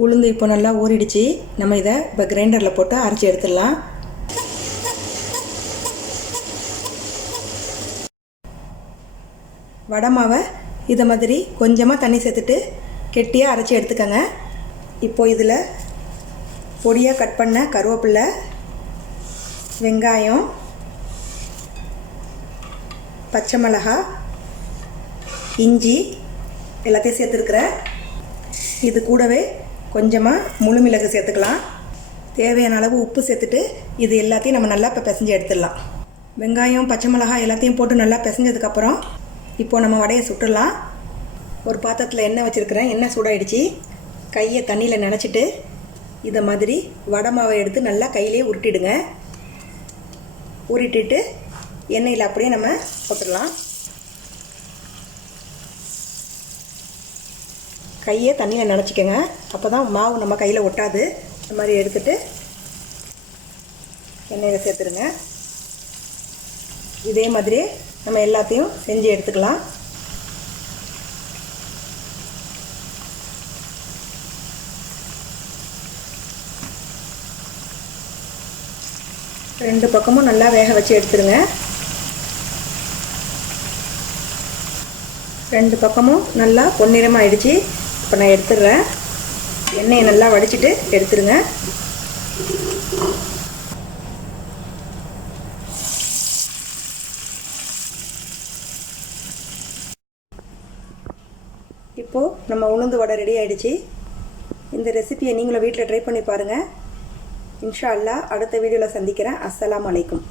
உளுந்து இப்போ நல்லா ஊறிடுச்சு. நம்ம இதை இப்போ கிரைண்டரில் போட்டு அரைச்சி எடுத்துடலாம். வடை மாவை இதை மாதிரி கொஞ்சமாக தண்ணி சேர்த்துட்டு கெட்டியாக அரைச்சி எடுத்துக்கோங்க. இப்போ இதில் பொடியாக கட் பண்ண கருவேப்பிலை, வெங்காயம், பச்சை மிளகாய், இஞ்சி எல்லாத்தையும் சேர்த்துருக்குறேன். இது கூடவே கொஞ்சமாக முழு மிளகு சேர்த்துக்கலாம். தேவையான அளவு உப்பு சேர்த்துட்டு இது எல்லாத்தையும் நம்ம நல்லா இப்போ பிசைஞ்சு எடுத்துடலாம். வெங்காயம், பச்சை மிளகாய் எல்லாத்தையும் போட்டு நல்லா பிசைஞ்சதுக்கப்புறம் இப்போது நம்ம வடையை சுட்டுடலாம். ஒரு பாத்திரத்தில் எண்ணெய் வச்சுருக்கிறேன். எண்ணெய் சூடாயிடுச்சு. கையை தண்ணியில் நனைச்சிட்டு இதை மாதிரி வடை மாவை எடுத்து நல்லா கையிலேயே உருட்டிடுங்க. உருட்டிட்டு எண்ணெயில் அப்படியே நம்ம போட்டுடலாம். கையை தண்ணியில் நனைச்சிக்கோங்க. அப்போ தான் மாவு நம்ம கையில் ஒட்டாது. இந்த மாதிரி எடுத்துகிட்டு எண்ணெயில் சேர்த்துருங்க. இதே மாதிரி நம்ம எல்லாத்தையும் செஞ்சு எடுத்துக்கலாம். ரெண்டு பக்கமும் நல்லா வேக வச்சு எடுத்துருங்க. ரெண்டு பக்கமும் நல்லா பொன்னிறமாக ஆயிடுச்சு. இப்போ நான் எடுத்துடுறேன். எண்ணெயை நல்லா வடிச்சிட்டு எடுத்துருங்க. இப்போது நம்ம உளுந்து வடை ரெடி ஆகிடுச்சு. இந்த ரெசிபியை நீங்களும் வீட்டில் ட்ரை பண்ணி பாருங்கள். இன்ஷா அல்லாஹ் அடுத்த வீடியோவில் சந்திக்கிறேன். அஸ்ஸலாமு அலைக்கும்.